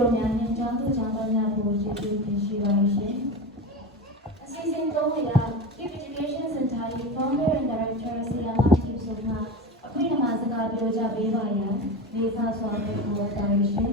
တော်များနဲ့ကျောင်းသူကျောင်းသားများကိုကျေးဇူးတင်ရှိပါရှင်အစီအစဉ်သုံးဝေက Keep Education Center ၏ Founder and Director ဆရာမခင်စုမှအခုနမှာစကားပြောကြပေးပါရန်လေးစားစွာဖိတ်ခေါ်ပါရှင်